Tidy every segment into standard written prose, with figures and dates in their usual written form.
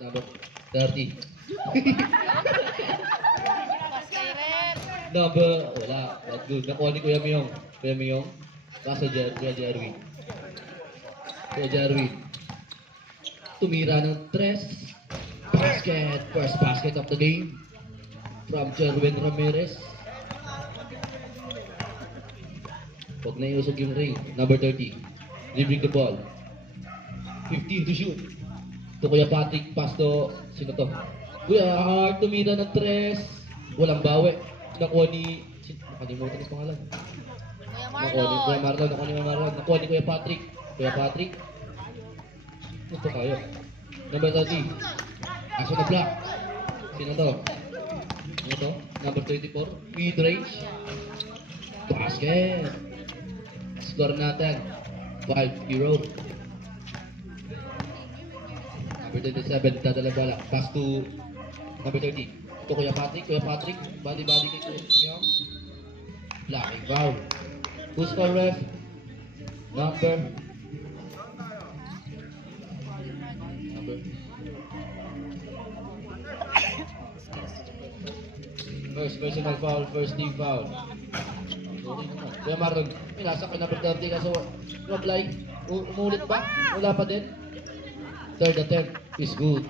Number 30. Wala. Not good. Nakuha ni Kuya Miyong. Kuya Miyong. Kaso Kuya Jerwin. Kuya Jerwin. Tumira ng tres. Basket. First basket of the game. From Jerwin Ramirez. Huwag na iusog yung ring. Number 30. Dribbling the ball. 15 to shoot. To Kuya Patrick. Pass to... Sino to? Kuya Hart. Tumira ng tres. Walang bawi. Nakuha ni... Nakalimutan yung pangalan. Nakuha ni Kuya Marlon. Nakuha ni Kuya Patrick. Kuya Patrick. Ito kayo. Number 30. Aso na block. Sino to? Ano to? Number 24. Mid-range. Basket. Score natin. 5-0. Number 27. Dadala bala. Pass to number 30. Ito Kuya Patrick. Kuya Patrick. Bali-bali kay Kuya Young. Blocking foul. Who's for ref? Number. First personal foul. First team foul. Kuya Marlon. May nasa ka number 30 kaso wablay. Umulit ba? Wala pa din. Third attempt is good.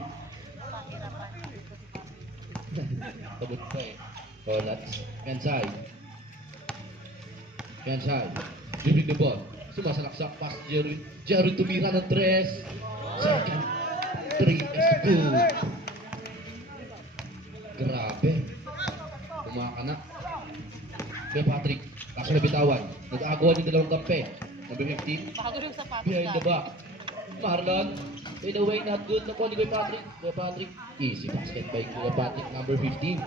Tabot pa eh. Collats. Inside. Dribbling the ball. Sumasalaksak pass Jerwin. Jerwin tumira ng tres. Second. 3 is good. Grabe. Kumakanak. Kuya Patrick. Kaso na bitawan. Nag-agawan yung dalawang kampe. Number 15. Behind the back. Marlon. Fade away, not good. Nakuha ni Kuya Patrick. Kuya Patrick. Easy basket by Kuya Patrick. Number 15.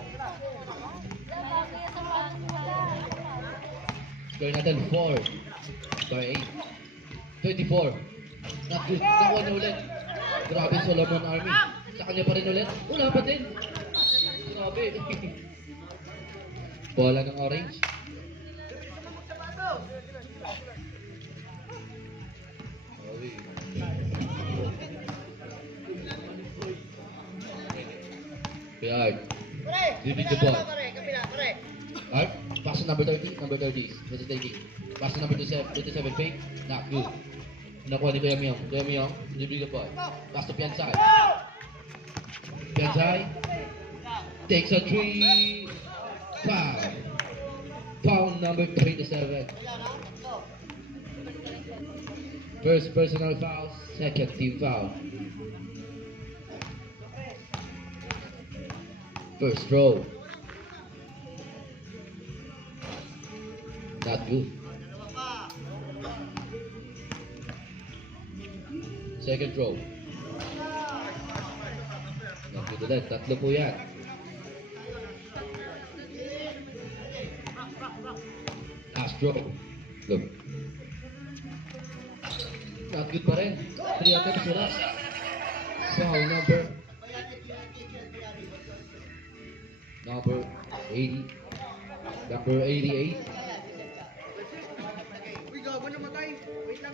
Score natin 4. Score 8. 24. Not good. Nakuha niya ulit. Grabe Solomon Army. Sa kanya pa rin ulit. Wala pa din. Grabe. Bola ng orange. Kuya Art. Dribbling the ball. Art. Pass to number 30. Number 30. Hesitating. Pass to number 27. Fake. Not good. Nakuha ni Kuya Miyong. Kuya Miyong. Dribbling the ball. Pass to Piansay. Piansay. Takes a 3. Foul. Foul number 27. First personal foul. Second team foul. First throw. Not good. Second throw. Not good ulit. Tatlo po yan. Last throw. Look. Not good pa rin. 3 attempts wala. Foul number 80. Number 88.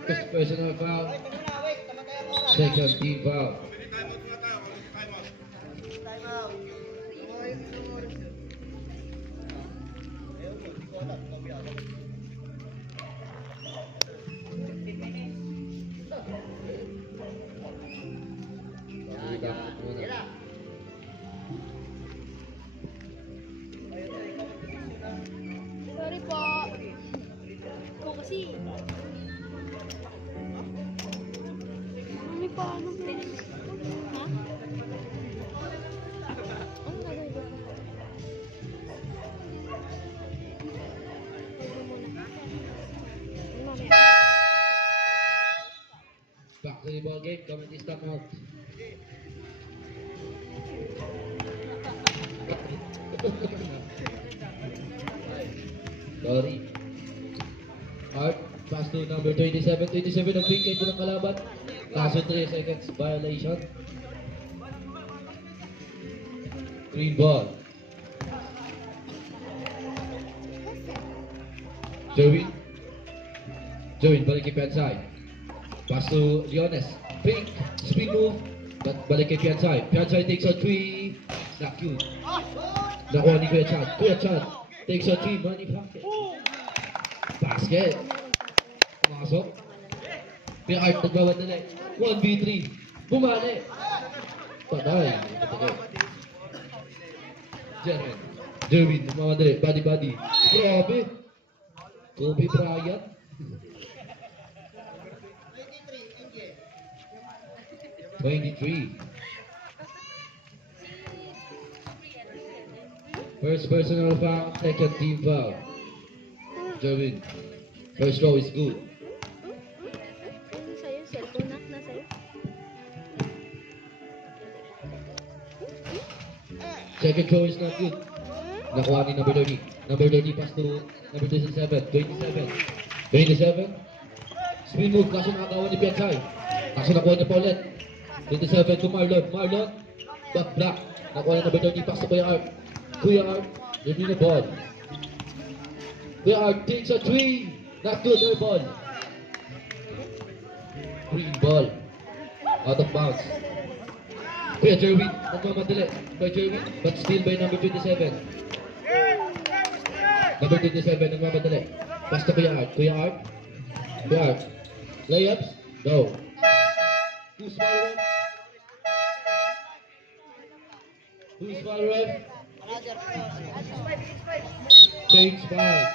First personal foul. Second team foul. Sorry po. Ikaw kasi. Ano pa? Ano ba? Ha? Ano gagawin ko? Back to the ball game. Comment is time out. Sorry. Art, pass to number 27. 27 ang pick ito ng kalaban. Kaso 3 seconds violation. Green ball. Jerwin balik kay Pensay. Pass to Leones. Pick, spin move. Balik kay Piansay. Piansay takes a 3. Not cute. Nakuha ni Kuya Chad. Kuya Chad takes a 3. Money pocket. Basket. Pumasok. Kuya Art nagbawadali. 1v3. Bumali. Patay. Patay. Jerwin nagmamadali. Body. Grabe. Kobe Bryant. First personal foul, second team foul. Jerwin. First row is good. Ano sa'yo? Cellphone na? Nasa'yo? Second row is not good. Nakuha ni number 30. Number 30 pass to number 27. 27. Spin move. Kaso nakakawa ni Piansay. Kaso nakuha niya pa ulit. 27 to Marlon. Back. Nakuha ni number 30 pass to Kuya Art. Kuya Art. Review the ball. Kuya Art takes a 3. Not good. Air ball. Green ball. Out of bounds. Kuya Jerwin. Nagmamadali. By Jerwin. But still by number 27. Number 27, nagmamadali. Pass to Kuya Art. Kuya Art. Layups? No. Who's foul ref? Change foul.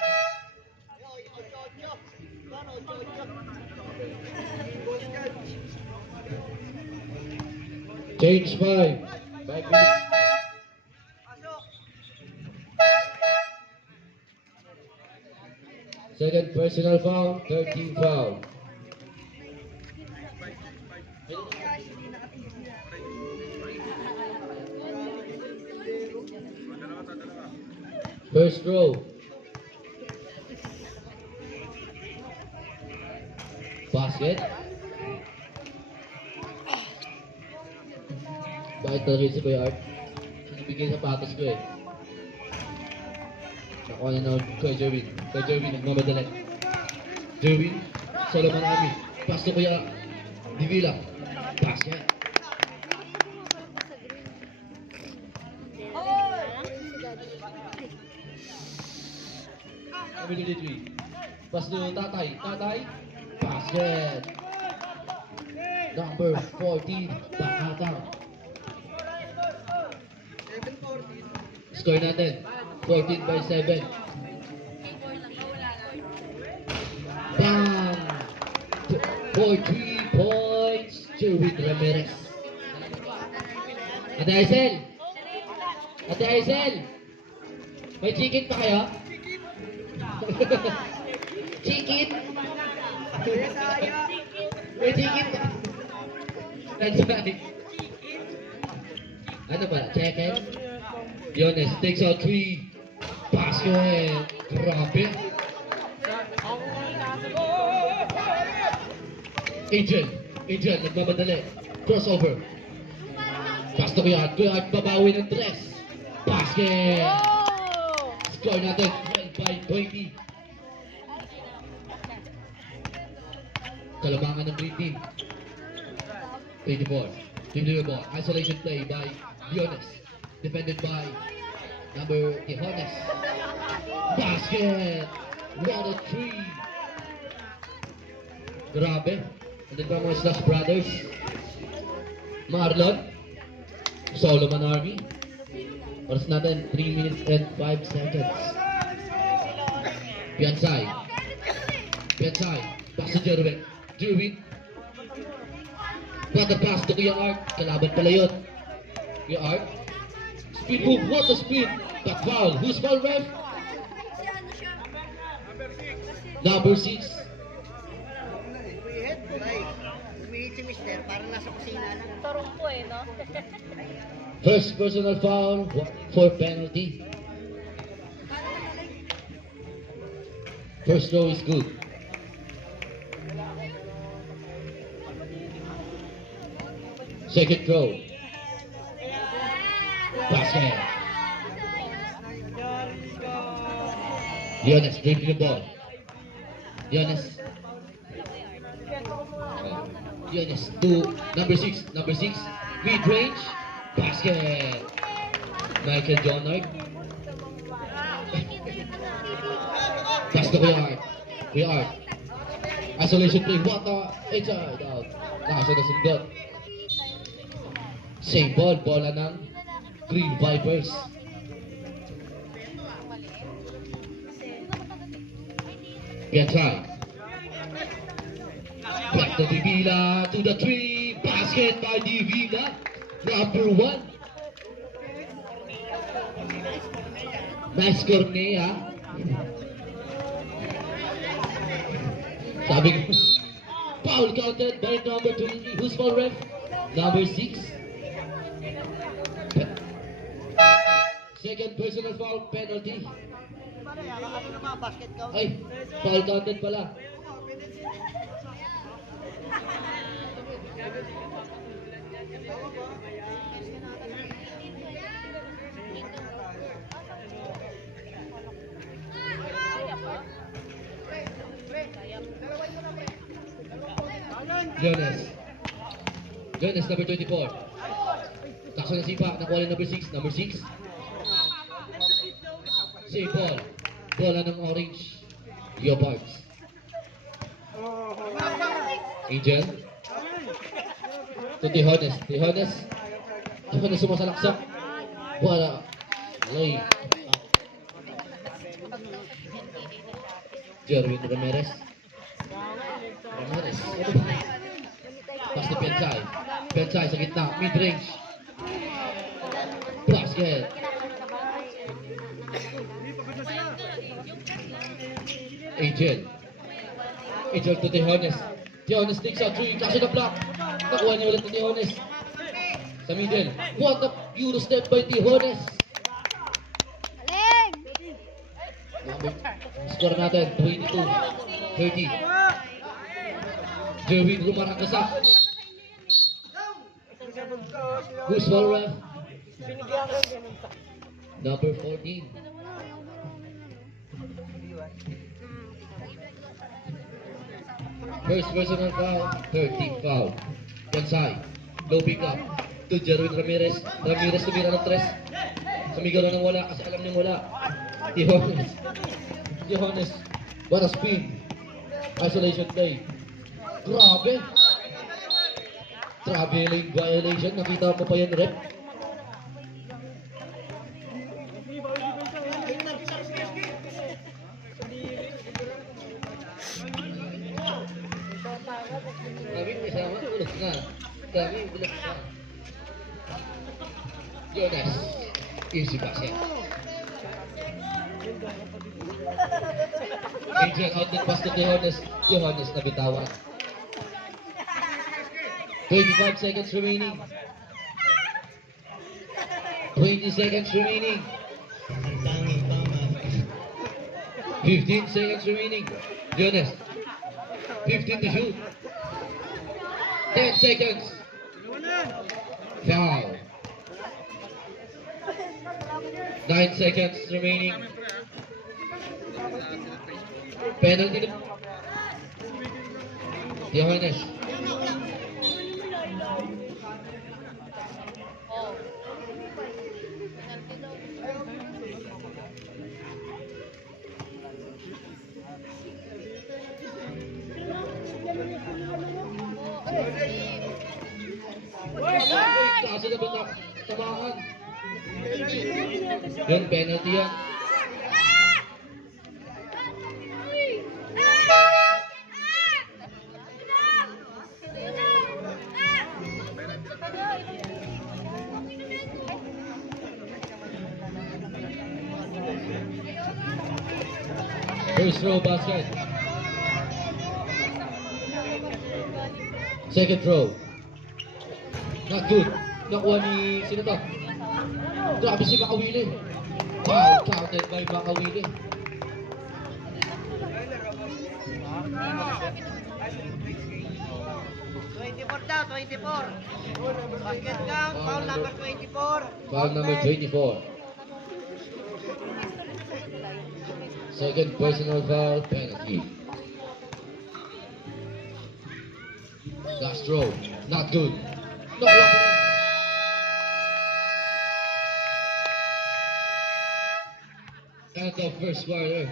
Change 5. 5 minutes. Second personal foul, 13 foul. First row. Basket. Bakit talaga si Kuya Art? Sinibigay sa patos ko eh. Nakuha na naman kay Jerwin. Kay Jerwin, nagmamadali. Jerwin, solo marami. Pass to Kuya Divila. Basket. Number 23. Pass to Tatay. Basket. Number 14. Bakatang. Score natin. 14 by 7. Bang! For 3 points, Jerwin Ramirez. Ate Aisel! May chicken pa kayo? Chicken? May chicken pa? That's right. Ano ba? Chicken? Yones takes out 3. Basket. Grabe. Angel, nagmamadali. Crossover. Pass to Kuya Art, babawi ng dress. Basket. Score natin 12 by 20. Kalamangan ng green team. 24. Team ball. Isolation play by Yones. Defended by number Tijones. Basket! What a 3! Grabe. Andun pa mga Slash Brothers. Marlon. Solomon Army. Oras natin 3 minutes and 5 seconds. Piansay. Pass to Jerwin. What a pass to Kuya Art. Kalaban pala yun. Kuya Art. Speed move, what a speed! But foul. Who's foul, ref? Number 6. Umihit si Mister, parang nasa kusina lang. Tarong po eh, no? First personal foul for penalty. First row is good. Second row. Basket. Yones dribbling the ball. Yones to number 6. Mid-range. Basket. Michael Jonard. Pass to Kuya Art. Kuya Art. Isolation play. What the? Inside out. Kaso na sundot. Same ball. Bola ng Green Vipers. Pietray. Back to Divila. To the three. Basket by Divila. Number 1. Nice Cornea. Sabi ko, foul counted by number 20. Who's foul ref? Number 6. Second personal foul penalty. Basket count. Ay, foul counted pala. Jonas. Jonas, number 24. Takso na sipa. Nakuha yung number 6. Number 6. Same ball. Bola ng orange. Leopards. Angel. To Tejones. Tejones. Tejones sumasalaksak. Bola. Lay. Jerwin Ramirez. Ramirez. Pass to Piensay. Piensay sa gitna. Mid-range. Basket. Angel. Angel to Tejones. Tejones takes out 3. Kaso na block. Nakuha niya ulit ni Tejones. Sa middle. What a Euro step by Tejones. Score natin, 22-30. Jerwin Rumarangasa. Who's foul ref? Number 14. First personal foul, 13 foul. Bonsai, low pick up. To Jerwin Ramirez. Ramirez tumira ng 3. Sumigaw na ng wala kasi alam niyang wala. Tejones. Tejones. What a spin. Isolation play. Grabe. Traveling violation. Nakita mo pa yan, rep. Kami kasama, ulos na. Kami ulos na. Jonas. Easy basket. Angel outlet pass to Tejones. Tejones na bitawan. 25 seconds remaining. 20 seconds remaining. 15 seconds remaining. Jonas. 15 to shoot. 10 seconds. Foul. 9 seconds remaining. Penalty to Tejones. Kaso na ba tamaan? Yun, penalty yan. First row basket. Second row. Not good. Nakuha ni sino to? Grabe si Makawili. Foul counted by Makawili. Daw, 24. Basket count, foul number 24. Foul number 24. Second personal foul penalty. Last throw. Not good. Nakuha ko. End of first quarter.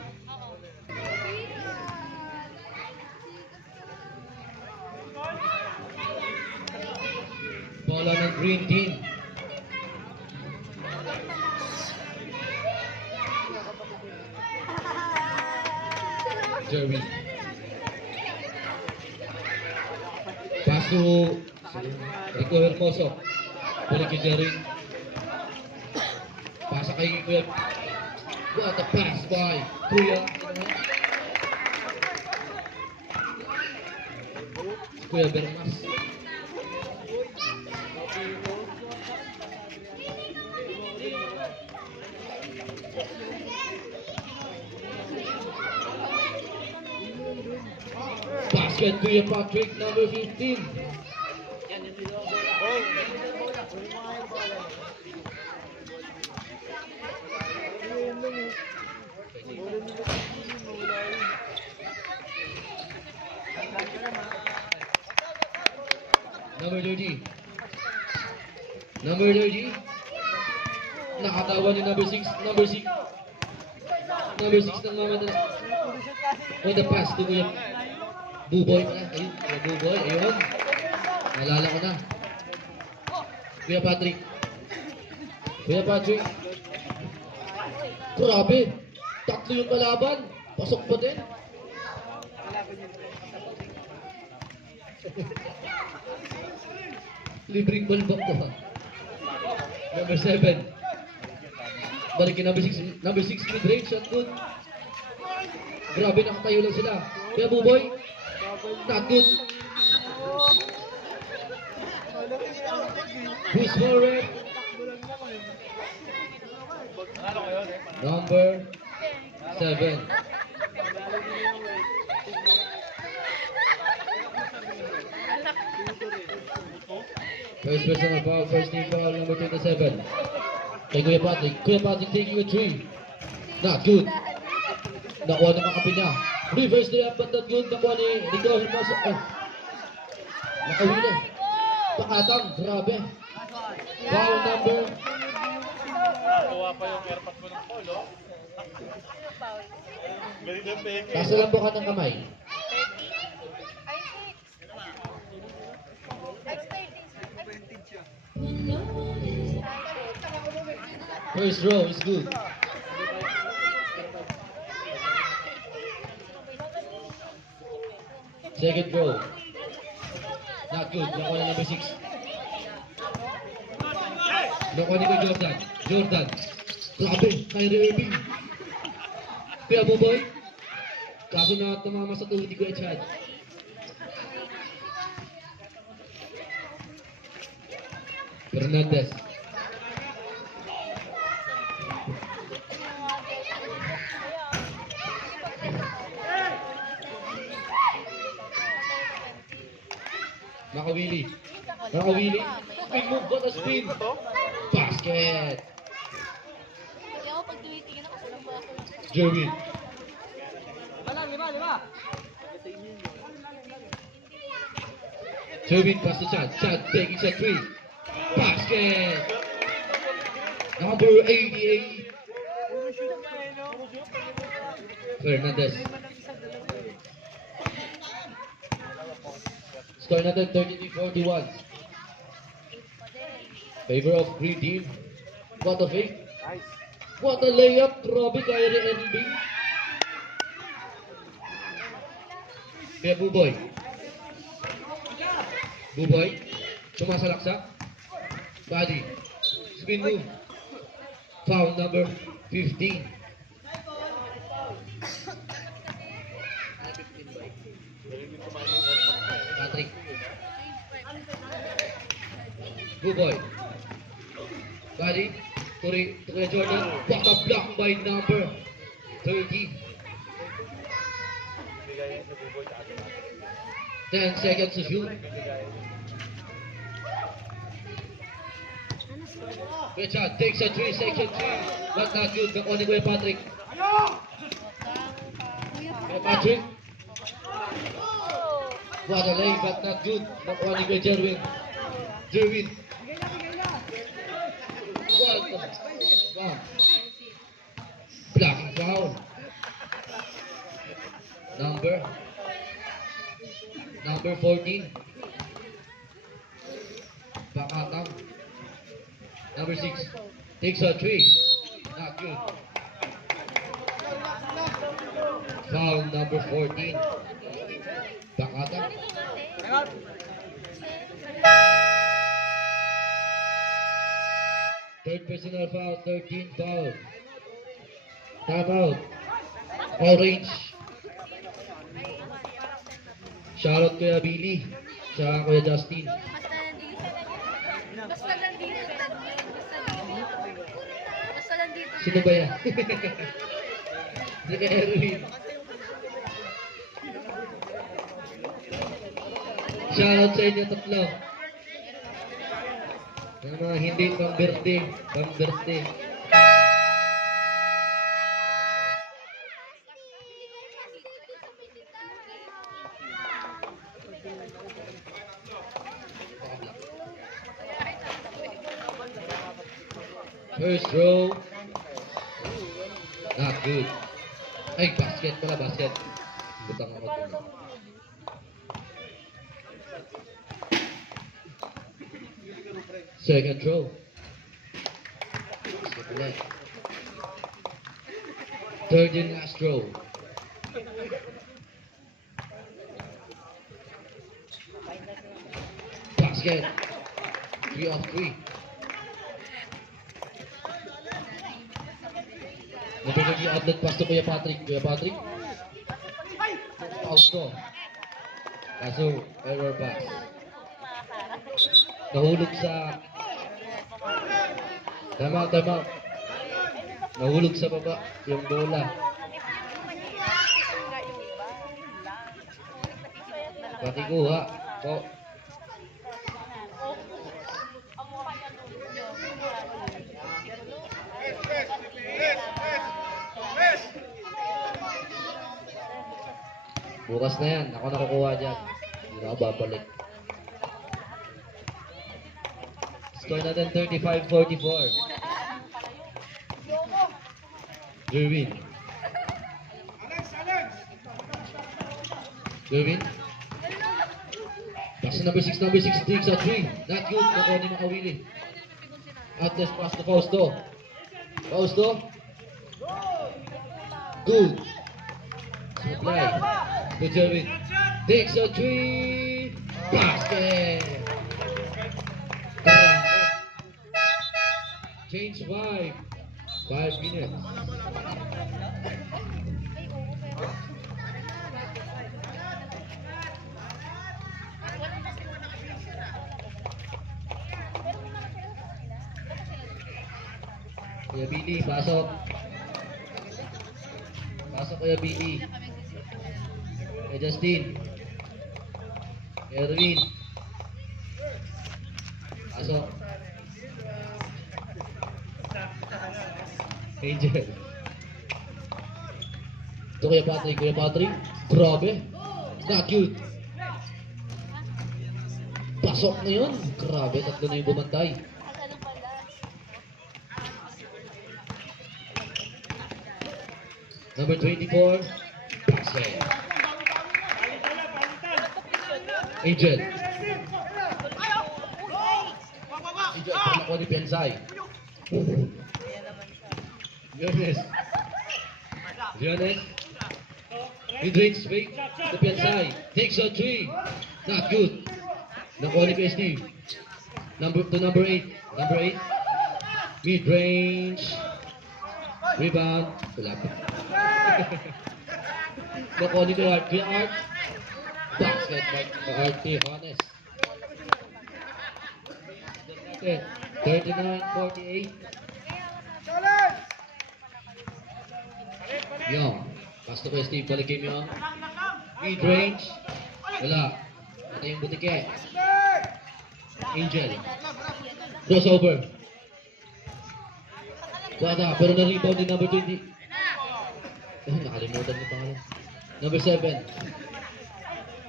Bola ng green team. Jeremy. Pass to Rico Hermoso. Balik kay Jerry. Pasa kay Kuya. What a pass by Kuya. Kuya Bermas. Basket Kuya Patrick, number 15. Number 30. Number 30. Nakatawa ni number 6. Number 6. Number 6 ng mga na. With the pass to Kuya Buboy pala. Ayun, Kuya Buboy. Ayun. Nalala ko na. Kuya Patrick. Kuya Patrick. Grabe. Tatlo yung kalaban. Pasok pa din. Libreng balbak to ha. Number 7. Balikin number 6. Number 6 mid-range. Shot good. Grabe, nakatayo lang sila. Kuya Buboy. Not good. Who's forward? Number 7. First personal foul, first team foul, number 27. Kay Kuya Patrick. Kuya Patrick taking a 3. Not good. Nakuha ng mga kapinya. Reverse layup, but not good. Nakuha ni Rico Hermoso. Oh. Nakawili. Pakatang, grabe. Foul number. Nakuha pa yung airpads mo ng polo. Galing na peke. Kaso lang buka ng kamay. First row is good. Second row. Not good. Nakuha na number 6. Nakuha ni Jordan. Jordan. Grabe. Kyrie Irving. Kuya Buboy. Kaso na tumama sa tuhod ni Kuya Chad. Fernandez. Nakawili. Nakawili. Spin move. What a spin. Basket. Kaya ako pag tumitingin ako sa mga ako. Jeremy. Jeremy pass to Chad. Chad taking shot 3. Basket. Number 88. Fernandez. Score natin 33-41. Favor of green team. What a fake. What a layup. Grabe Kyrie Irving. Kaya Buboy. Buboy. Sumasalaksak. Body. Spin move. Foul number 15. Patrick. Buboy. Body. To Kuya Jordan. What a block by number 30. 10 seconds to shoot. Kuya Chad takes a 3-second three. But not good. Nakuha ni Kuya Patrick. Kuya Patrick. What a lay, but not good. Nakuha ni Kuya Jerwin. Jerwin. What the... Wow. Blocking Foul. Number 14. Bakatang. Number 6. Takes a 3. Not good. Foul number 14. Bakatang. Third personal foul, 13 foul. Time out. Orange. Shoutout Kuya Billy. Tsaka Kuya Justin. Basta lang dito. Basta lang dito. Sino ba yan? Si Kuya Erwin. Shoutout sa inyo tatlo. Yung mga hindi pang birthday. Pang birthday. First row. Not good. Ay, basket pala, basket. Butang ako dun. Second row. Basket ulit. Third and last row. Basket. 3 off 3. Nabigay yung outlet pass to Kuya Patrick. Kuya Patrick. Out to. Kaso, error pass. Nahulog sa... Tama. Nahulog sa baba yung bola. Pati kuha. Po. Bukas na yan. Ako nakukuha dyan. Hindi na ako babalik. Score natin 35-44. Gerwin. Pass to number 6. Number 6 takes a 3. Not good. Nakuha ni Makawili. Atlas pass to Fausto. Good. Supply. To Gerwin. Takes a 3. Basket. Change 5 minutes. Kuya Billy, pasok. Pasok Kuya Billy. Kuya Justin. Erwin. Pasok. Angel. Ito Kuya Patrick. Grabe. Not good. Pasok na yun. Grabe, tatlo na yung bumantay. Number 24. Basket. Angel. Ako ni Pensay. Leones. Mid-range fake. To Pensay. Takes a 3. Not good. Nakuha ni PSD. Number 8. Mid-range. Rebound. Wala pa. Nakuha ni Kuya Art. Basket by Art Tijones. 39-48. Young. Pass to Kuya Steve. Balik game Young. Mid-range. Wala. Ito yung butike. Angel. Crossover. Bata, pero na-rebound din number 20. Nakalimutan ko pangalan. Number 7.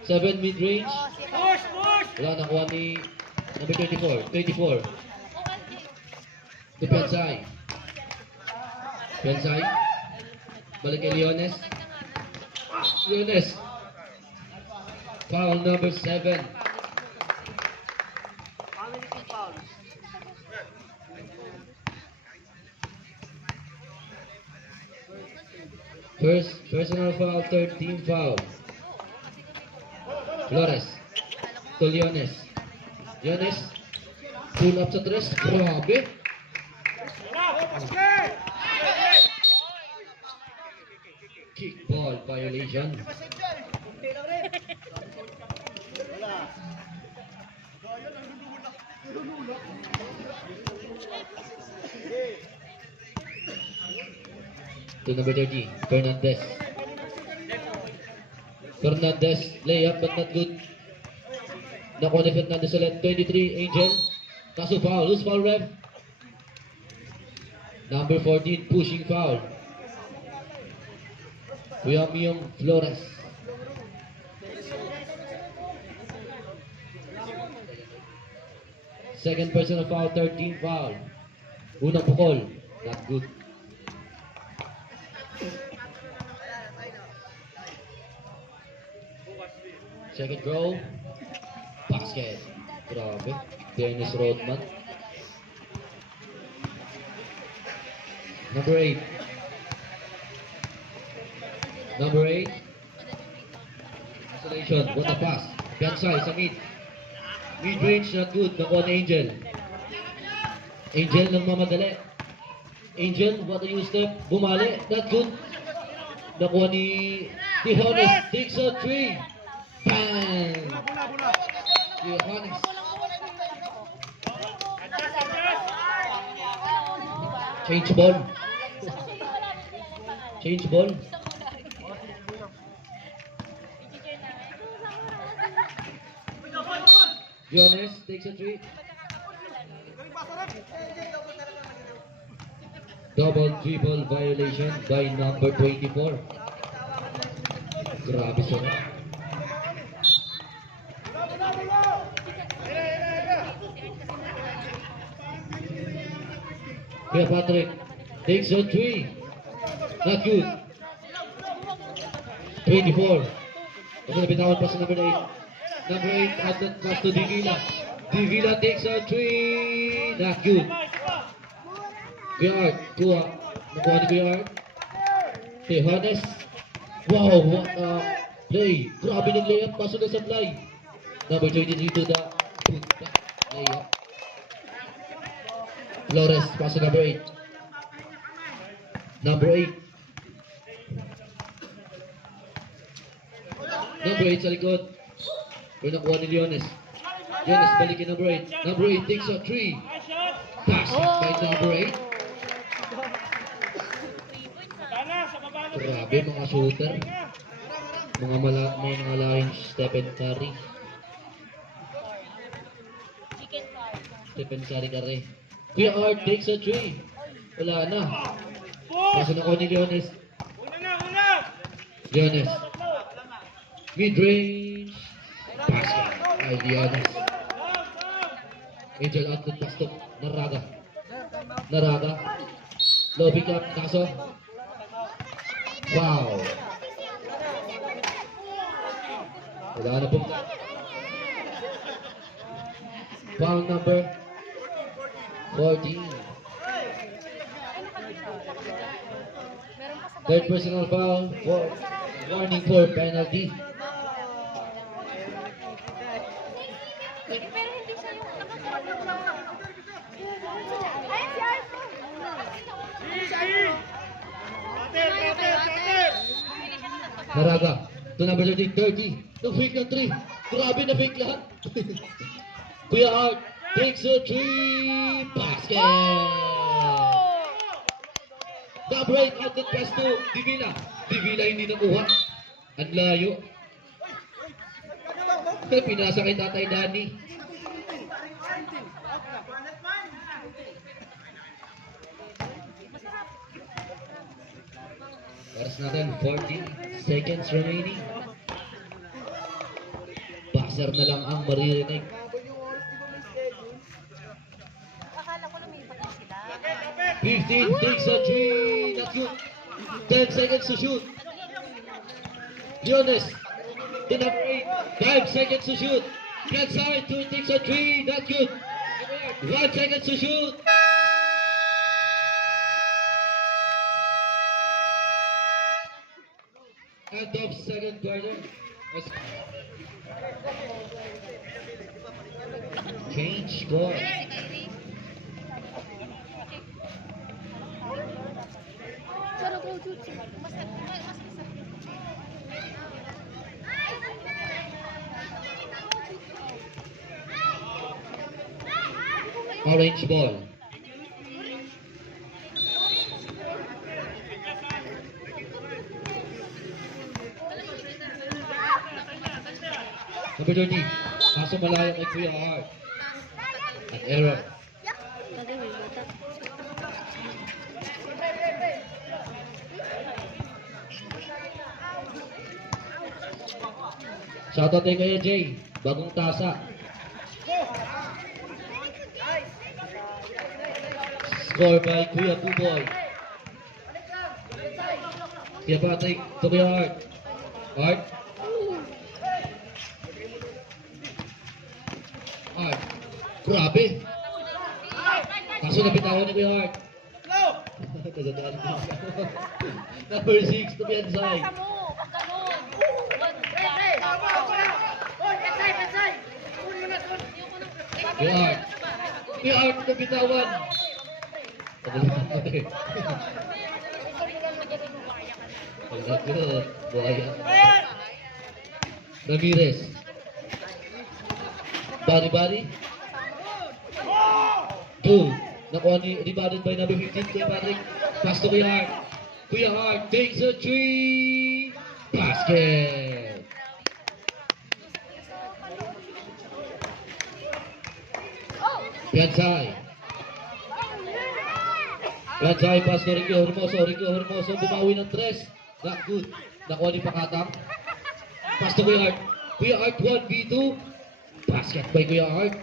7 mid-range. Wala, nakuha ni number 24. To Pensay. Balik kay Leones. Leones. Foul number 7. Family team foul. First personal foul, third team foul. Flores. To Leones. Leones. Pull up sa tres. Grabe. Kick ball violation. To number 30, Fernandez. Fernandez, layup but not good. Nakuha ni Fernandez ulit. 23, Angel. Kaso foul. Who's foul, ref? Number 14, pushing foul. Miyong Flores. Second personal foul, 13 foul. Unang pukol. Not good. Second row. Basket. Grabe. Dennis Rodman. Number 8. Number 8. Isolation. What a pass. Gansay sa mid. Mid-range, not good. Nakuha ni Angel. Angel nang mamadali. Angel, what a you step. Bumali. Not good. Nakuha ni Tijones. Takes a 3. Bang! Tijones. Change ball. Change ball. Jones takes a 3. Double dribble violation by number 24. Grabe siya. Kuya Patrick takes a 3. Not good. 24. Ako na bitawan pa sa number 8. Number 8 at that pass to Divila. Divila takes a 3. Not good. Kuya Art, kuha. Nakuha ni Kuya Art. Tejanes. Wow, what a play. Grabe ng layup. Paso na sa fly. Number 23 to the layup. Flores, paso number 8. Number 8. Number 8 sa likod. Pero nakuha ni Leones. Leones balikin number 8. Number 8 takes a 3. Basket by number 8. Grabe mga shooter. Mga laing Stephen Curry. Stephen Curry Curry. Kuya Art takes a 3. Wala na. Kaso nakuha ni Leones. Leones. Mid-range. Basket. Ay, Leones. Angel out ng pastok. Naraga. Naraga. Low pick up. Kaso. Wow. Wala na pong foul number 14. Third personal foul. Warning for penalty. Pero hindi siya yung ay, si Arthur! Naraga. To number 30. 30. No fake na 3. Grabe na fake lahat. Kuya Art takes a 3. Basket. Number 8 out the pass to Divila. Divila hindi nakuha. Ang layo. Pinasa kay Tatay Danny. Oras natin, 14 seconds remaining. Buzzer na lang ang maririnig. Akala ko lumipat na sila. 15 takes a 3. Not good. 10 seconds to shoot. Leones. To number 8. 5 seconds to shoot. Get side. 2 takes a 3. Not good. 1 second to shoot. End of second quarter. Change score. Pero go shoot. Orange ball. Number 30. Kaso malayo kay Kuya Art. An error. Bagay may bata. Shoutout kay Kuya Jay. Bagong tasa. Score by Kuya Buboy. Kuya Patrick to Kuya Art. Art. Art. Grabe. Kaso nabitawan ni Kuya Art. Kasadaan ko. Number 6 to Piansay. Kuya Art. Kuya Art nabitawan. Pagalitan ko eh. Pagalitan ko. Buhaya. Ramirez. Bari-bari. 2. Nakuha ni rebounded by number 15 Kuya Patrick. Pass to Kuya Art. Kuya Art takes a 3. Basket. Piansay. Piansay pass to Ricky Hermoso. Ricky Hermoso bumawi ng 3. Not good. Nakuha ni Pakatang. Pass to Kuya Art. Kuya Art 1v2. Basket by Kuya Art.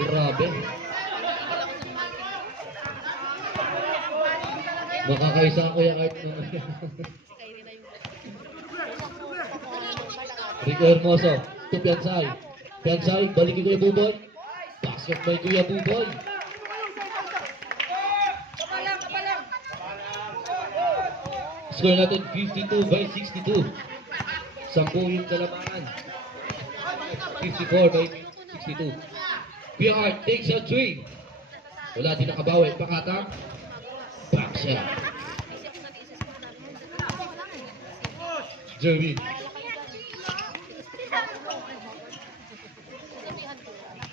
Grabe. Makakaisa ang Kuya Art naman. Rico Hermoso to Piansay. Piansay, balik kay Kuya Buboy. Basket by Kuya Buboy. Score natin 52 by 62. 10 yung kalamangan. 54 by 62. PR takes a 3. Wala din nakabawi. Pakatang. Back shot. Jervin.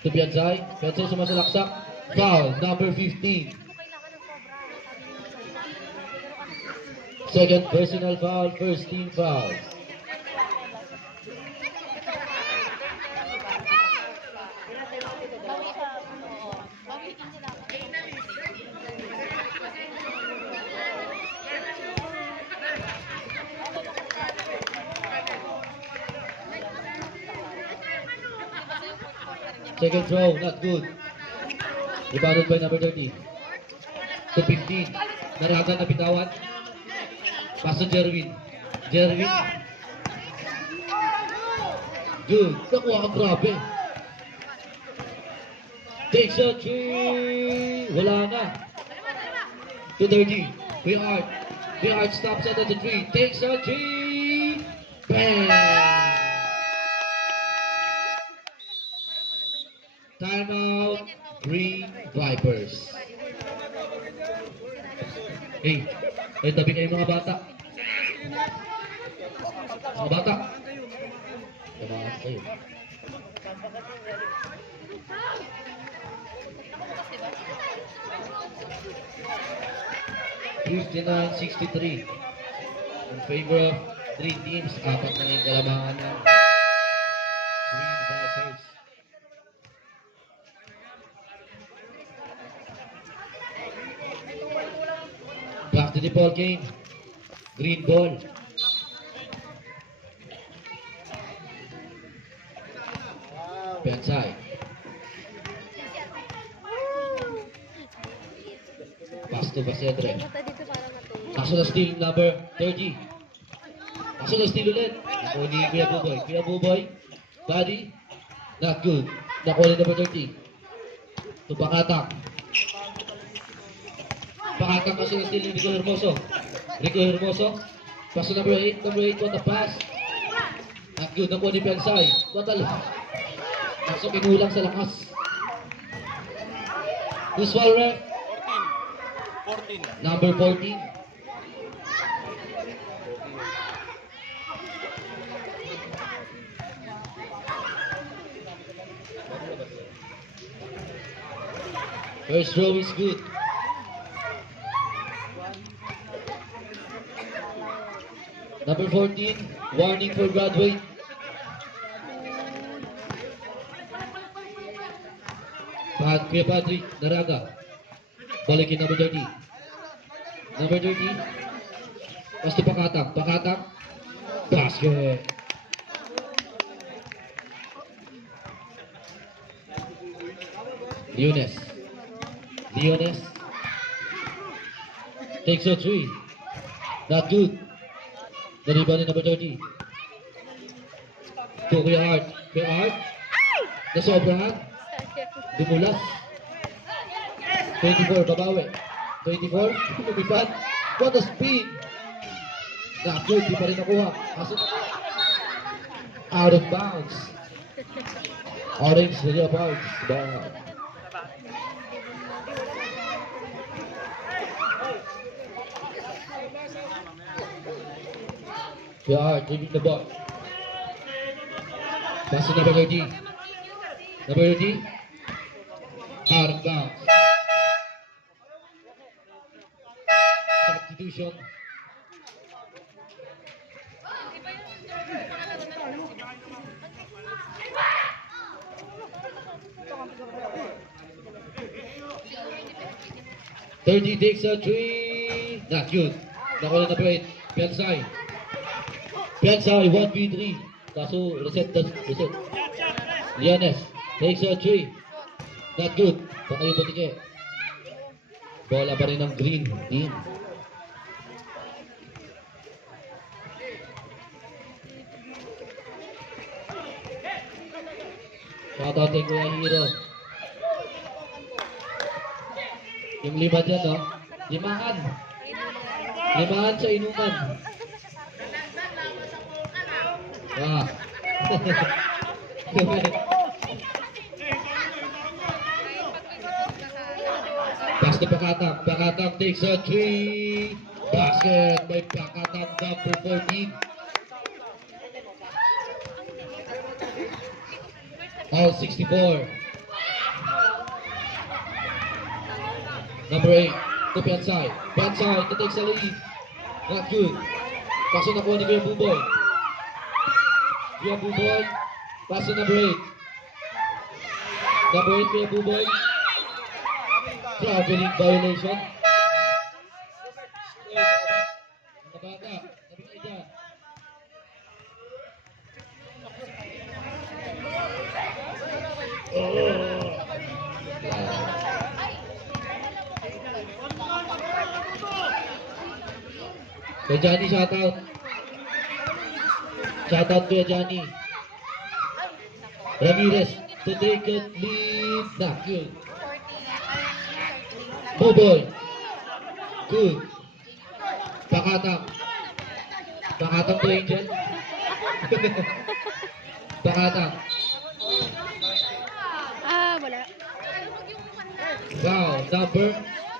To Piansay. Piansay sumasalaksak. Foul. Number 15. Second personal foul. First team foul. Second throw, not good. Rebounded by number 30. To 15. Naraga na bitawan. Pass to Jerwin. Jerwin. Good. Nakuha ka, grabe. Takes a 3. Wala na. To 30. Kuya Art. Kuya Art stops at the 3. Takes a 3. Bang! Timeout, Green Vipers. Hey, tabi kayo mga bata. Mga bata. Tamaan kayo. $59-63 in favor of 3 teams. 4 na yung kalamangan ng Green Vipers. Back to the ball game. Green ball. Piansay. Pass to Basedre. Punta dito para matulog. Aso na steal number 30. Aso na steal ulit. Nakuha ni Kuya Buboy. Kuya Buboy. Body. Not good. Nakuha ni number 30. Ito Pakatang. Pakatang aso na steal ni Rico Hermoso. Rico Hermoso. Pass to number 8. Number 8. What a pass. Not good. Nakuha ni Pensay. What a aso kinulang sa lakas. Who's foul ref? 14. Number 14. First throw is good. Number 14, warning for graduate. Kuya Patrick Naraga. Balikin number 30. Number 30. Pasto Pakatang. Pakatang. Basket. Leones. Leones. Takes a three. Not good. The rebound in number 30. To Kuya Art. Kuya Art. Nasobrahan. Dumulas. 24, babawi. 24, lumipad. What a speed! Not good, di pa rin nakuha. Out of bounds. Orange, Leopards. We are dribbling the ball. Pass to number 30. Number 30. Out of bounds. Substitution. Thirty takes a three. Not good. Nakuha na number 8. Pensay. Pensay 1v3. Kaso reset. Leones takes a three. Not good. Patayo Botike. Bola pa rin ng green team. Shoutout kay Kuya Hero. Yung lima dyan, no? Limahan. Limahan sa inuman. Ah. Pass to Pakatang. Pakatang takes a three. Basket by Pakatang number 14. All 64. Number 8 to Pensay. Pensay to take a lead. Not good. Kaso nakuha ni Kuya Buboy. Kuya Buboy. Pass to number 8. Number 8 Kuya Buboy. Traveling violation. Mga bata, sabi kayo dyan. Kuya Johnny, shoutout. Shoutout Kuya Johnny. Ramirez to take a lead. Not good. Buboy. Good. Pakatang. Pakatang to Angel. Pakatang. Wala. Foul number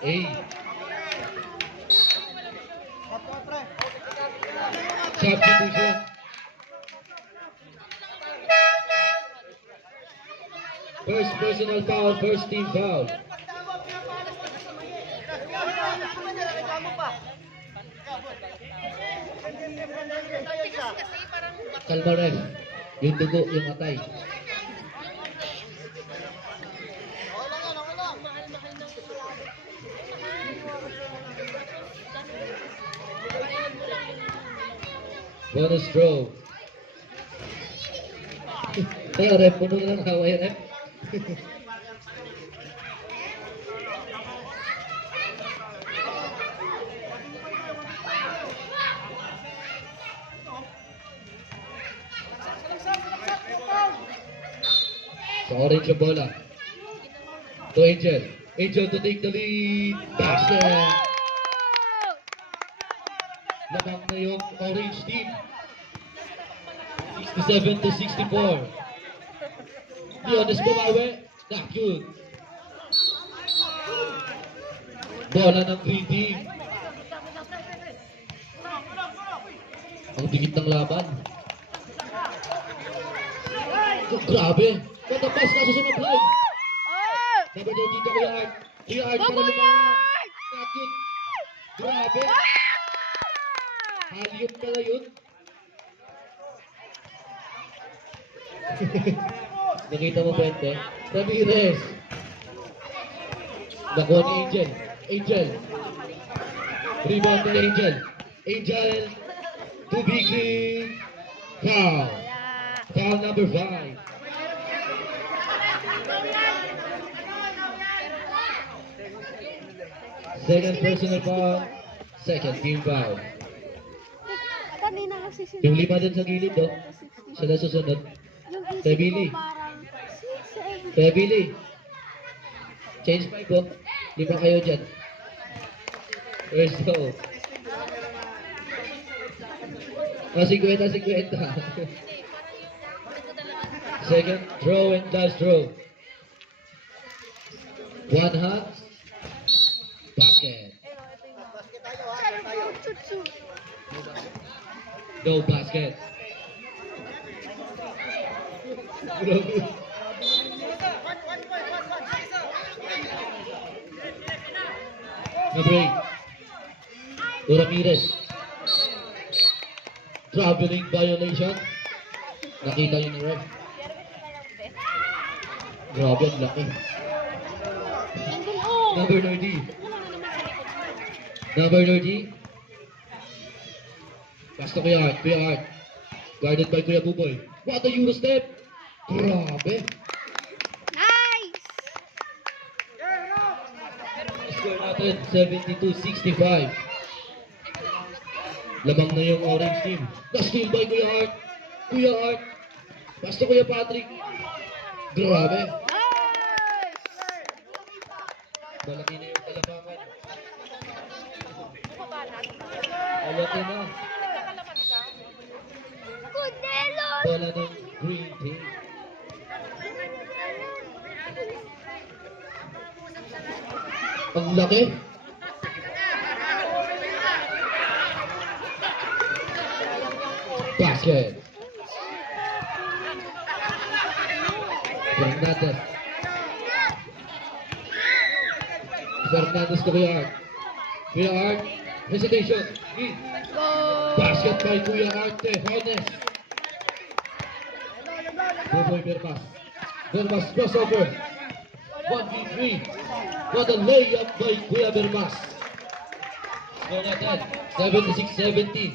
8. Substitution. First personal foul, first team foul. Kalma ref. Yung dugo, yung atay. Bonus throw. Kaya ref, puno na lang kaway ref. Sa orange yung bola. To Angel. Angel to take the lead. Basket! Lamang na yung orange team. 67 to 64. Leones bumawi. Not good. Bola ng green team. Ang dikit ng laban. Oh, grabe. Matapas kaso sa mablay. Number 13 to Kuya Art. Kuya Art para lumayan. Not good. Grabe. Haliop pala yun. Nakita mo, Bente? Ramirez. Nakuha ni Angel. Angel. Rebound ni Angel. Angel. To begin. Foul. Foul number 5. Second personal foul. Second team foul. Kanina kasi sila. Yung lima din sa gilid, oh. Sila susunod. Yung isip Kay ko Billy. parang 6, 7. Kaya Billy. Change 5, oh. Lima kayo dyan. Where's the oh? 50-50. Second throw and last throw. One hand. Basket. No basket. Number 8. Ramirez. Traveling violation. Nakita yun ni Ref. Grabe, ang laki. Andun, oh. Number 30. Wala nga naman sa likod. Number 30. Pass to Kuya Art. Kuya Art. Guarded by Kuya Buboy. What a Euro step! Grabe! Nice! Score natin, 72-65. Lamang na yung orange team. Na-steal by Kuya Art. Kuya Art. Pass to Kuya Patrick. Grabe! Nice! Malaki na yung kalabangan. Malaki na. Kunelos! Bola ng green team. Ang laki. Basket. Fernandez. Fernandez to Kuya Art. Kuya Art. Hesitation. In. Basket by Kuya Arte. Honest. Buboy Bermas. Bermas crossover. 1v3. What a layup by Kuya Bermas. Score natin. 76-17.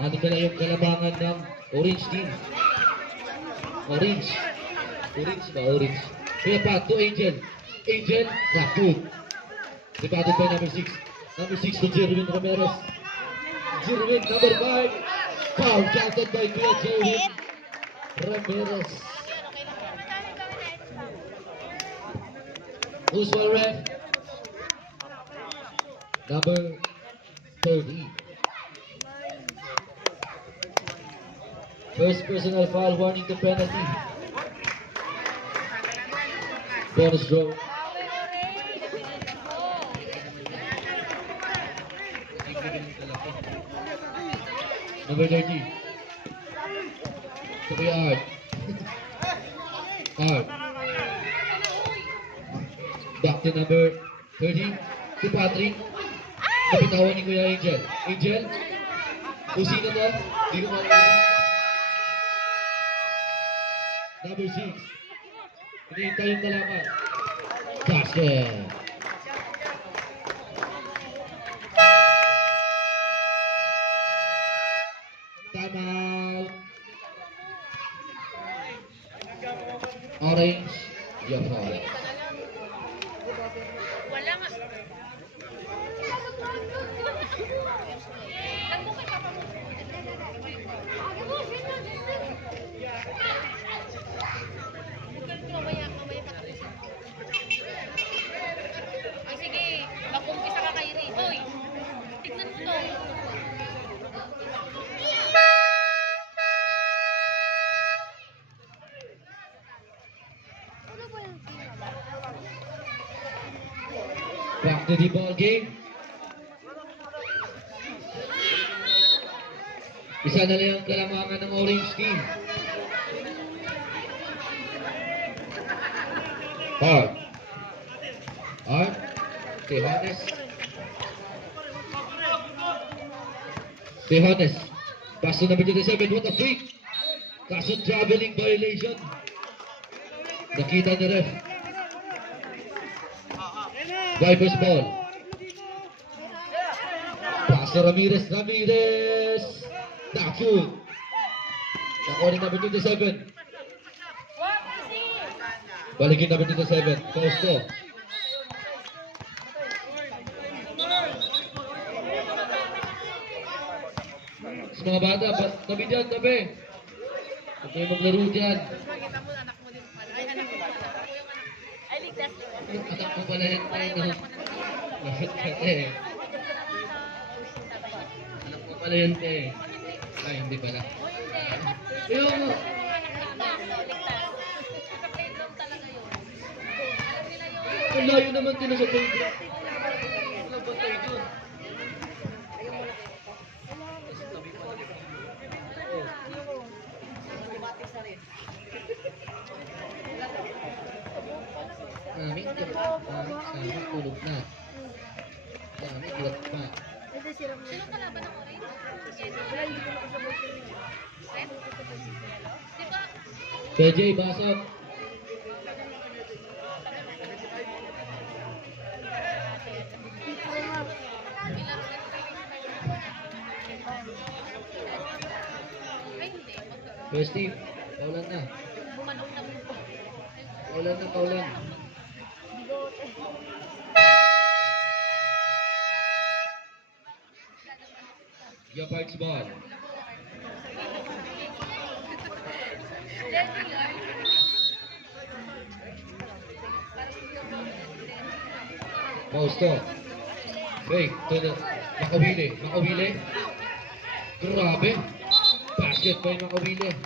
Ano pala yung kalabangan ng orange team? Orange. Orange ba? Orange. Kaya pa, to Angel. Angel, Rakut. Divided by number 6. Number 6 to Jerwin Ramirez. Jerwin, number 5. Foul counted by Kuya Jerwin Ramirez. Who's the ref? Number 30. First personal foul, warning to penalty. Bonus draw. Number 30. To be Art. Art. Back to number 30. To Patrick. Kapitawan ni Kuya Angel. Angel? Kung sino to? Hindi ko makakita. Number 6. Hinihintay yung kalaman. Basket. Timeout. Orange. Japan. Wala nga. Mamaya Back to the ball game. Isa na lang ang kalamangan ng orange team. Hard. Hard. Tejones. Tejones. Pass to number 27. What a freak. Kaso traveling violation. Nakita ni ref. Vipers ball. Pass to Ramirez. Ramirez. That's good. Nakuha ni number 27. Balikin number 27. Costo. Sa mga bata, tabi dyan, tabi. Huwag kayo maglaro dyan. Anak ko pala yan tayo, no? Bakit ka, eh? Anak ko pala yan, eh. Ay, hindi pala. Ayun, ang layo naman din sa playground. Wala ba tayo dun? Daming tulog pa. Daming tulog na. Daming tulog pa. Sino kalaban ng orange? Wala, hindi ko nakasabot yun. Di ba? PJ, basok. First team, paulan na. Paulan na, paulan. Yapards ball. Posto. Fake to the Makawili. Makawili. Grabe. Basket by Makawili.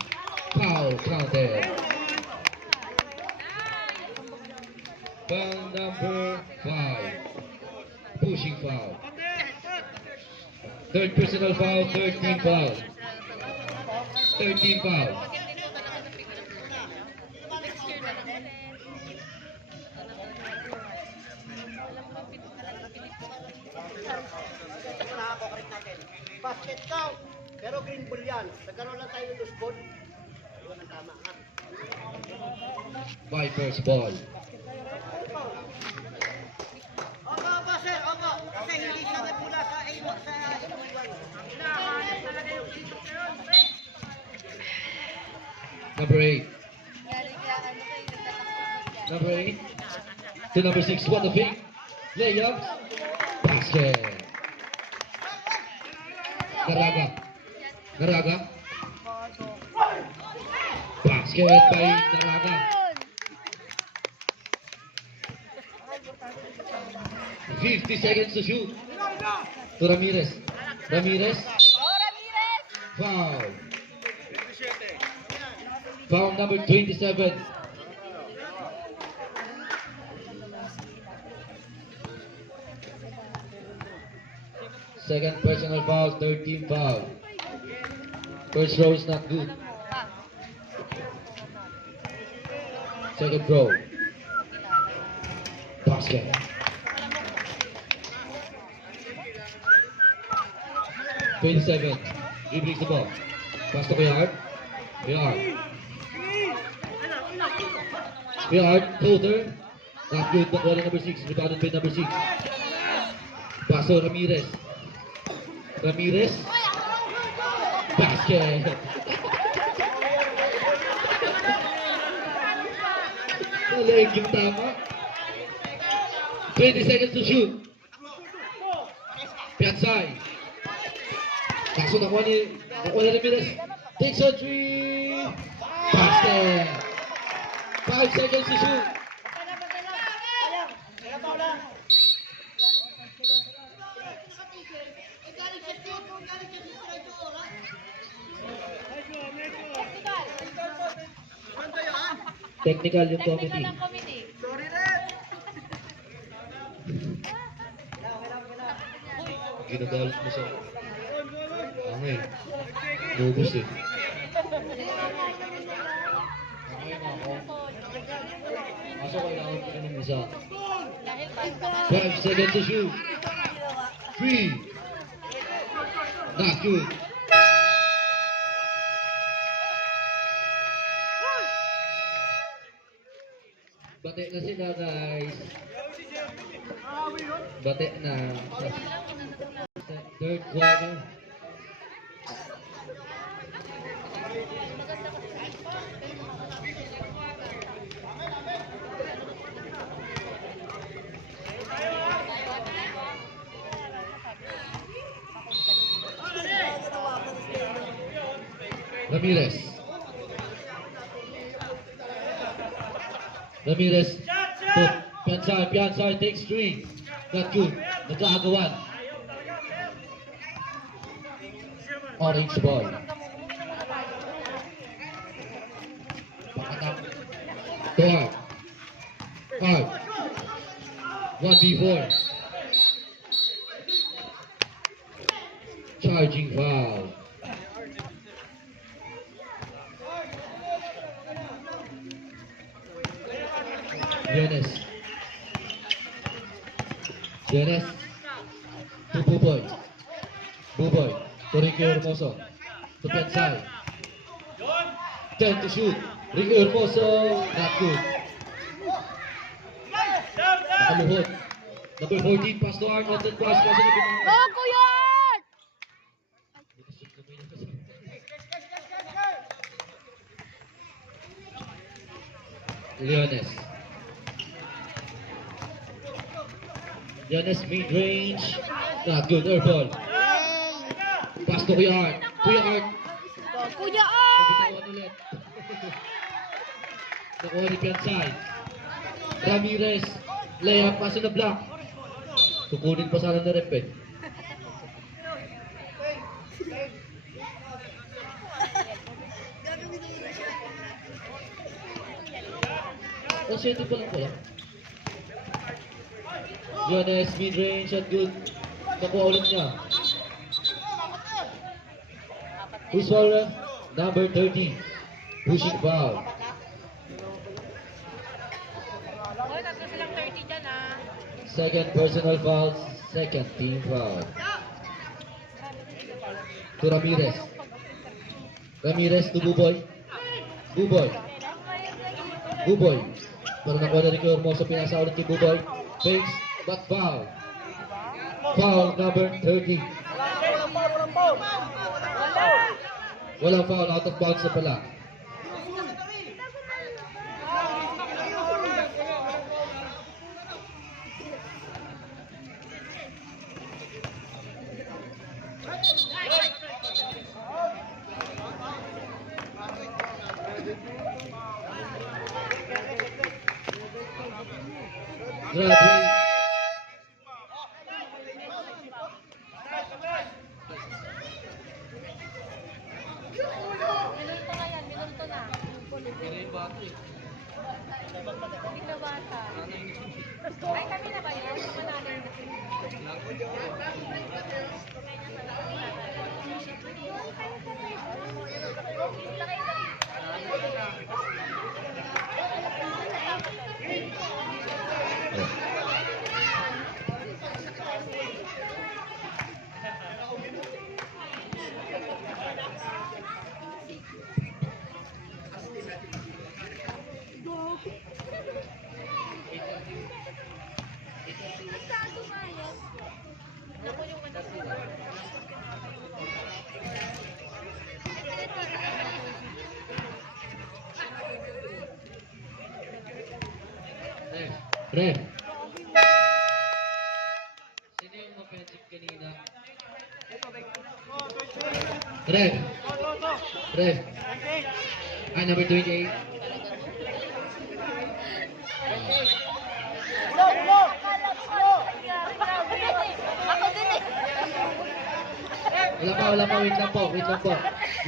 Foul counted. Foul number 5. Pushing foul. Third personal foul, 13 foul. 13 foul. Basket daw. Pero green ball yan. Nagkaroon lang tayo ng spot. Iwan ang tama, ha? Vipers ball. Opo, opo, sir. Opo. Kasi hindi siya nagmula sa A1 sa A1. Number 8. Number 8. To number 6. What a fake. Layup. Basket. Naraga. Naraga. Basket by Naraga. 50 seconds to shoot. To Ramirez. Ramirez. Foul. Foul number 27. Second personal foul, 13 foul. First row is not good. Second row. Basket. "27. He brings the ball. Pass to Kuyard. Kuyard. Kuyard, floater. Not good. The ball in number 6. Rebounded by number 6. Pass to Ramirez. Ramirez. Basket. Naleg yung tama. 20 seconds to shoot. Piansay. Kaso nakuha ni Ramirez. Takes a three. Basket. 5 seconds to shoot. Technical yung committee. Ginagalit mo sa... Ano eh. Lubos eh. Okay na ako. Kaso kailangan ko ng isa. 12 seconds to shoot. 3. Not good. Bate na sila guys. Bate na. Third quarter. Ramirez. Ramirez. Piansay takes 3. Not good. Nagkakagawan. Orange ball. Pakatak. Tuhak. 5. 1v4. Charging foul. Jones. Jones. To Buboy. Buboy. To Ricky Hermoso. To Piansay. 10 to shoot. Ricky Hermoso. Not good. Nakaluhod. Number 14, pass to Arnold. Then pass kasi na pinang... Go, Kuya Art! Leones. Leones mid-range. Not good. Air ball. Pass to Kuya Art. Kuya Art. Go, Kuya Art! Nabitawan ulit. Nakuha ni Piansay. Ramirez. Layup. Pass na block. Tukunin pa sana na rep eh. Oh, 7 pa lang pala. Jones, mid-range, shot good. Nakuha ulit niya. Who's foul? Number 30. Pushing foul. Hoy, tatlo silang 30 dyan ah. Second personal foul. Second team foul. To Ramirez. Ramirez to Buboy. Buboy. Buboy. Pero nakuha na rin kay Hermoso. Pinasa ulit kay Buboy. Fakes. But foul. Foul number 30. Walang foul. Out of bounds na pala. Grabe. Minulto na yan, minulto na. Hindi na bata. Ay, kami na ba yun? Manalo. Ref. Sino yung offensive kanina? Ref. Ref. Ah, number 28. Ako din eh. Wala pa, wait lang po.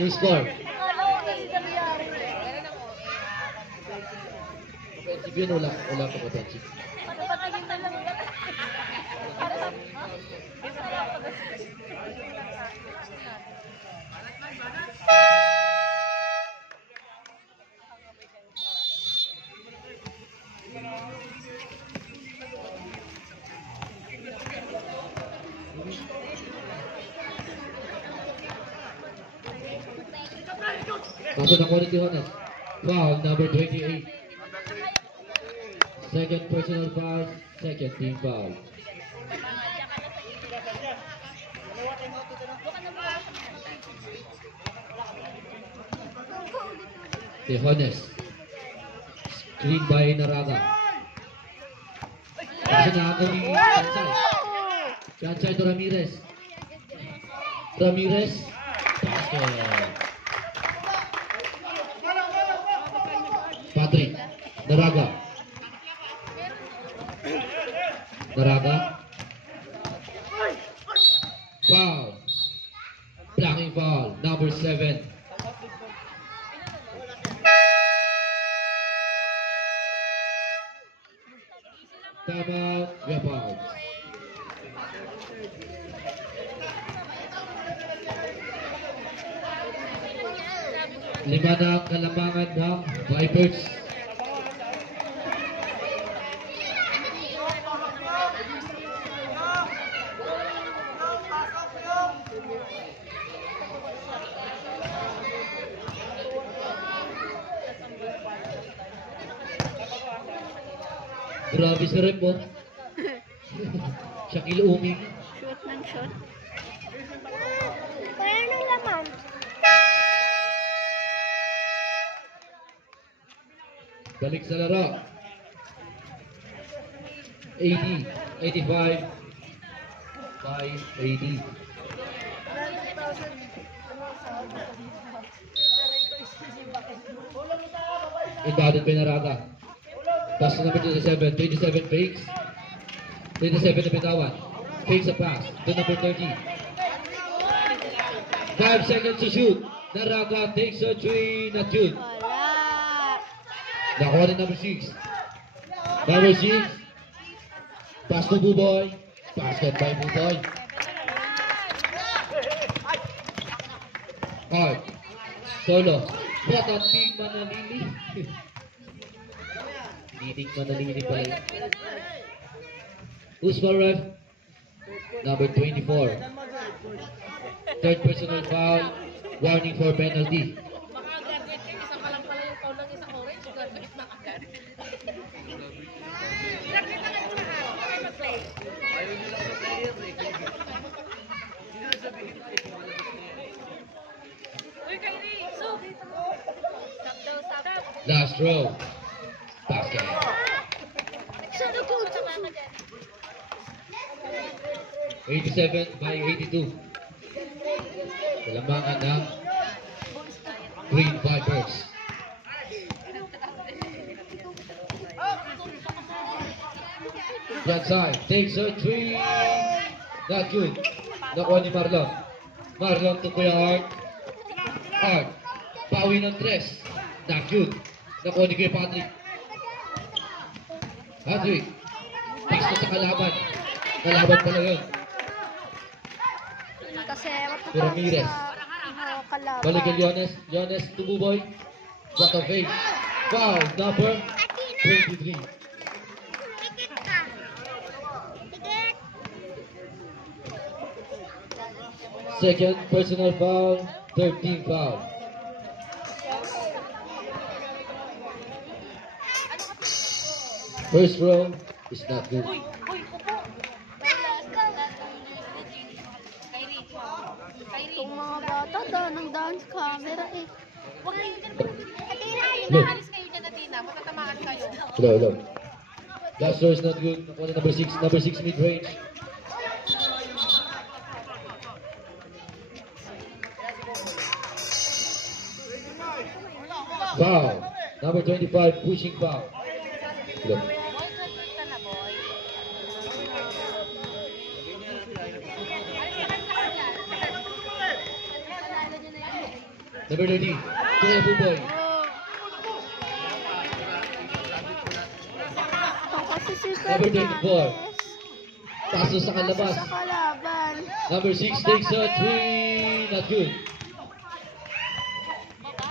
Yung score. Akala ko kasi nangyari. Offensive yun, wala pa offensive. Ano ba tingin na lang? Para sa... Kaso na quality honest. Foul number 28. Second personal foul, second team foul. Tejones. Screen by Naraga. Kaso na ako ni Chanchay. Chanchay to Ramirez. Ramirez. Basket. Patrick. Naraga. Naraga. Foul. Blocking foul. Number 7. Timeout. We have fouls. Lima na ang kalamangan ng Vipers. Grabe sa rep mo. Shaquille Uming. Shoot ng shoot. Kaya nang laman. Balik sa laro. 80, 85 by 80. Inbounded by Naraga. Pass to number 27, 27 fakes. 27 na bitawan. Fakes a pass to number 30. 5 seconds to shoot. Naraga takes a 3, not good. Wala. Nakuha ni number 6. Number 6. Pass to Buboy. Basket by Buboy. Hard. Solo. What a big manalili. Leading manalili pala yun. Who's for ref? Number 24. Third personal foul. Warning for penalty. Maka-graduate kayo, isa pa lang pala yung foul ng isang orange, graduate na agad. Graduate na lang lahat, para mag-play. Uy, Kyrie, so! Sakto, sakto. Last row. Basket. Sino po? Sama ka dyan. 87 by 82. Kalamangan ng Green Vipers. Front side. Takes a 3. Not good. Nakuha ni Marlon. Marlon to Kuya Art. Art. Bawi ng 3. Not good. Nakuha ni Kuya Patrick. Patrick. Pass na sa kalaban. Kalaban pala yun. Kasi Si Ramirez. kalaban. Balik kay Leones. Leones to Buboy. What a fake. Foul number 23. Second personal foul. 13 foul. First row is not good. Uy, upo. Itong mga bata, daan sa camera eh. Huwag kayo dyan. Look. Naalis kayo dyan, Athena. Matatamaan kayo. Hello, hello. Last row is not good. Nakuha ni number 6. Number 6 mid-range. Foul. Number 25 pushing foul. Look. Boy, graduate ka na, boy. Number 13. Kuya Buboy. Ito kasi si Number 24. Paso sa kalabas. Sa kalaban. Number 6 takes a 3. Not good.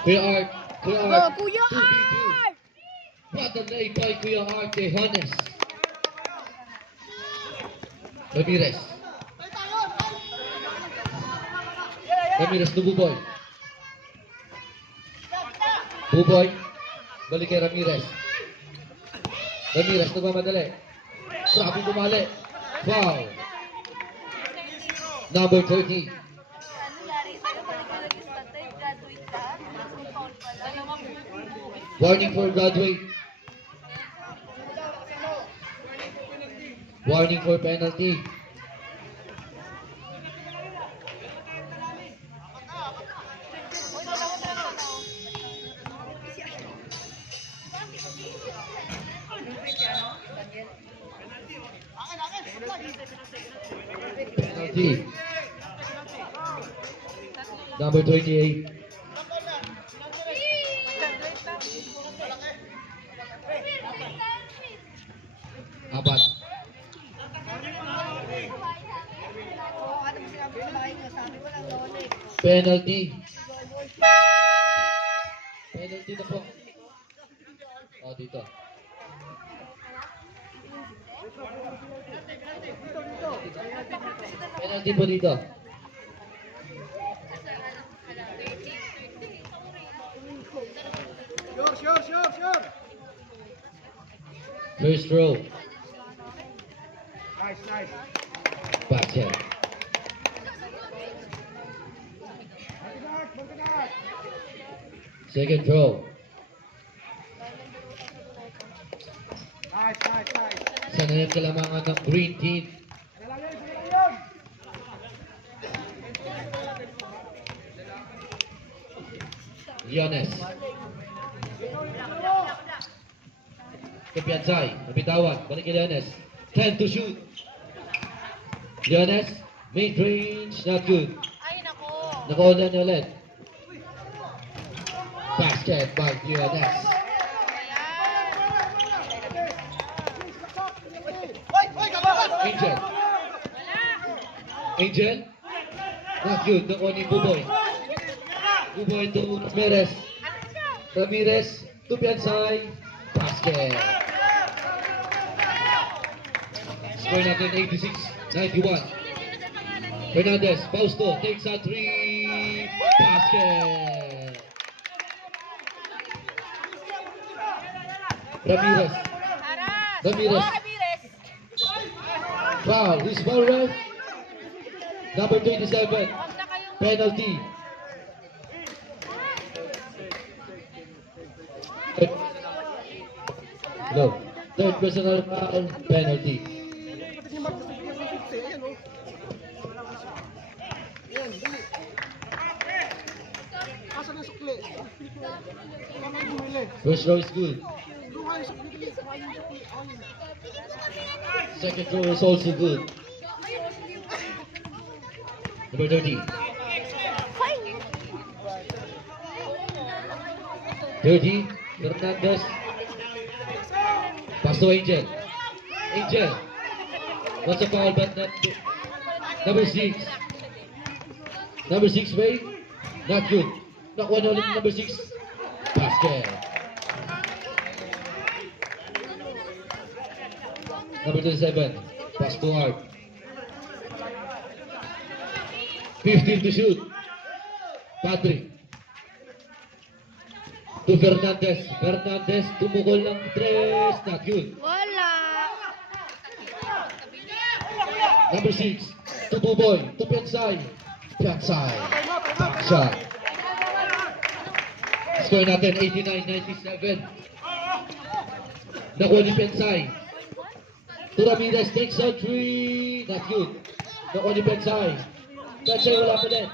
Kuya Art. Kuya Go, Art. Kuya 2v2. Art! What a play by Kuya Art Tejones. Ramirez. Ramirez to Buboy. Buboy. Balik kay Ramirez. Ramirez nagmamadali. Grabe bumali. Foul. Number 30. Ano nangyari sa'yo? Balik ka nag-statay, graduate ka? Ang foul pala. Warning for graduate. Warning for penalty. Penalty. Number 28. Apat. Penalty. Penalty na po. Oh, dito. Penalty po dito. Sure. First row. Nice. Back check. Second row. Nice. Sana yung kalamangan ng green team. Leones. Kapiansay. Napitawan. Balik kay Leones. 10 to shoot. Leones. Mid-range. Not good. Ay, nako. Nakauna niya ulit. Basket by Leones. Angel. Angel. Not good. Nakuha ni Buboy. Buboy to Ramirez. Ramirez to Piansay. Basket. Score natin 86-91. Fernandez. Fausto takes a 3. Basket. Ramirez. Aras! Ramirez. Oh, Ramirez! Foul. Who's foul ref? Number 27. Huwag na kayong... Penalty. No. Third personal foul. Penalty. First row is good. Second row is also good. Number 30. 30. Fernandez. Pass to Angel. Angel. What's a foul but not... Number 6. Number 6 way. Not good. Nakuha na ulit ng number 6. Basket. Number 27. Pass to Art. 15 to shoot. Patrick. To Fernandez. Fernandez tumukol ng 3. Not good. Wala! Number 6. To Buboy. To Piansay. Piansay. Shot. Score natin 89-97. Nakuha ni Piansay. To Ramirez takes a 3. Not good. Nakuha ni Piansay. Piansay wala pa din.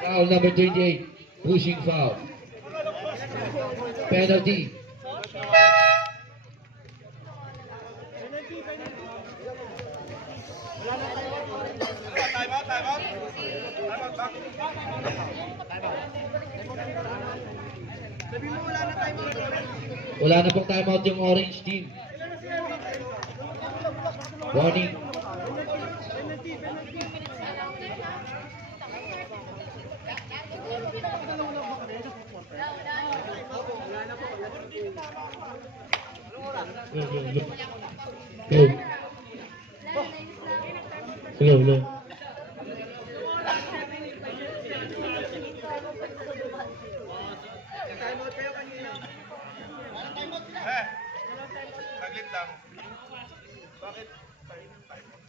Foul number 28. Pushing foul. Penalty. Sabi mo wala na time out. Wala na pong timeout yung orange team. Warning. Go. Go, go. Time out kayo kanina. Saglit lang. Bakit? Time out.